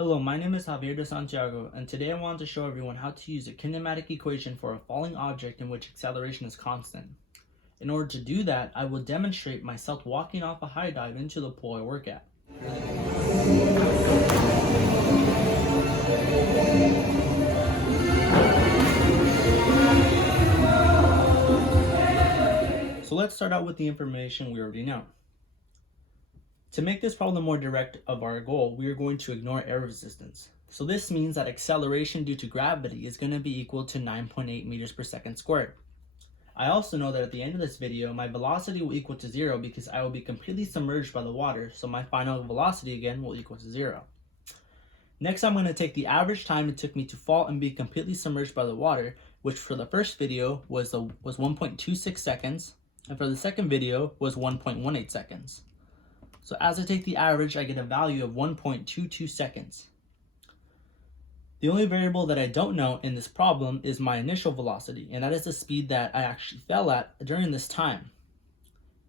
Hello, my name is Javier de Santiago, and today I wanted to show everyone how to use a kinematic equation for a falling object in which acceleration is constant. In order to do that, I will demonstrate myself walking off a high dive into the pool I work at. So let's start out with the information we already know. To make this problem more direct of our goal, we are going to ignore air resistance. So this means that acceleration due to gravity is going to be equal to 9.8 meters per second squared. I also know that at the end of this video, my velocity will equal to 0 because I will be completely submerged by the water, so my final velocity again will equal to 0. Next, I'm going to take the average time it took me to fall and be completely submerged by the water, which for the first video was 1.26 seconds, and for the second video was 1.18 seconds. So as I take the average, I get a value of 1.22 seconds. The only variable that I don't know in this problem is my initial velocity, and that is the speed that I actually fell at during this time.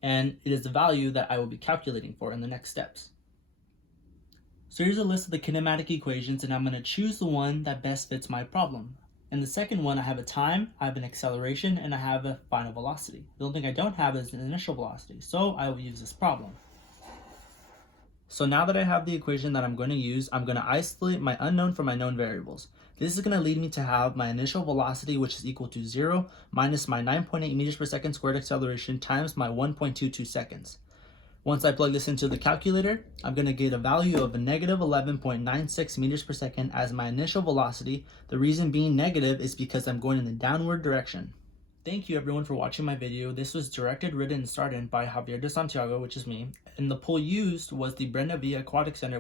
And it is the value that I will be calculating for in the next steps. So here's a list of the kinematic equations, and I'm going to choose the one that best fits my problem. In the second one, I have a time, I have an acceleration, and I have a final velocity. The only thing I don't have is an initial velocity, so I will use this problem. So now that I have the equation that I'm going to use, I'm going to isolate my unknown from my known variables. This is going to lead me to have my initial velocity, which is equal to 0 minus my 9.8 meters per second squared acceleration times my 1.22 seconds. Once I plug this into the calculator, I'm going to get a value of a negative 11.96 meters per second as my initial velocity. The reason being negative is because I'm going in the downward direction. Thank you everyone for watching my video. This was directed, written, and starred in by Javier de Santiago, which is me, and the pool used was the Brenda V Aquatic Center.